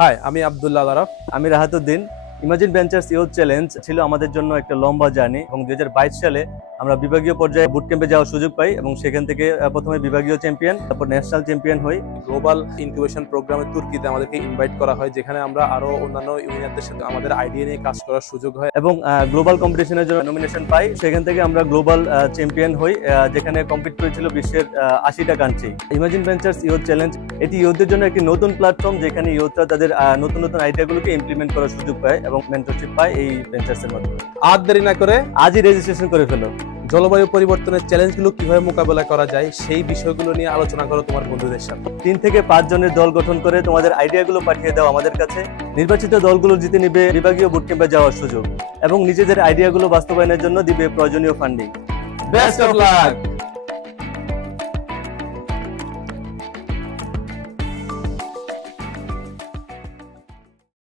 High, আমি আব্দুল্লাহ আরাফ। আমি রাহাতুদ্দিন। Imagine Ventures youth challenge ছিল আমাদের জন্য একটা লম্বা জার্নি এবং 2022 সালে আমরা বিভাগীয় পর্যায়ে বুট ক্যাম্পে যাওয়ার সুযোগ পাই এবং সেখান থেকে প্রথমে বিভাগীয় চ্যাম্পিয়ন, তারপর ন্যাশনাল চ্যাম্পিয়ন হই। গ্লোবাল ইনকিউবেশন প্রোগ্রামে তুর্কিতে আমাদেরকে ইনভাইট করা হয়, যেখানে আমরা আরো অন্যান্য ইউনিয়নদের সাথে আমাদের আইডিয়া নিয়ে কাজ করার সুযোগ হয় এবং গ্লোবাল কম্পিটিশনের জন্য নমিনেশন পাই। সেখান থেকে আমরা গ্লোবাল চ্যাম্পিয়ন হই, যেখানে কম্পিট করেছিল বিশ্বের 80টা country. Imagine Ventures youth challenge এটি ইউথদের জন্য একটি নতুন প্ল্যাটফর্ম, যেখানে ইউথরা তাদের নতুন নতুন আইডিয়াগুলোকে ইমপ্লিমেন্ট করার সুযোগ পায় এবং মেন্টরশিপ পায় এই ভেঞ্চার্সের মাধ্যমে। আর দেরি না করে আজই রেজিস্ট্রেশন করে ফেলো। জলবায়ু পরিবর্তনের চ্যালেঞ্জগুলো কিভাবে মোকাবেলা করা যায় সেই বিষয়গুলো নিয়ে আলোচনা করো তোমার বন্ধুদের সাথে। 3 থেকে 5 জনের দল গঠন করে তোমাদের আইডিয়াগুলো পাঠিয়ে দাও আমাদের কাছে। নির্বাচিত দলগুলো জিতে নিবে বিভাগীয় বুট ক্যাম্পে যাওয়ার সুযোগ এবং নিজেদের আইডিয়াগুলো বাস্তবায়নের জন্য দিবে প্রয়োজনীয় ফান্ডিং। Best of luck.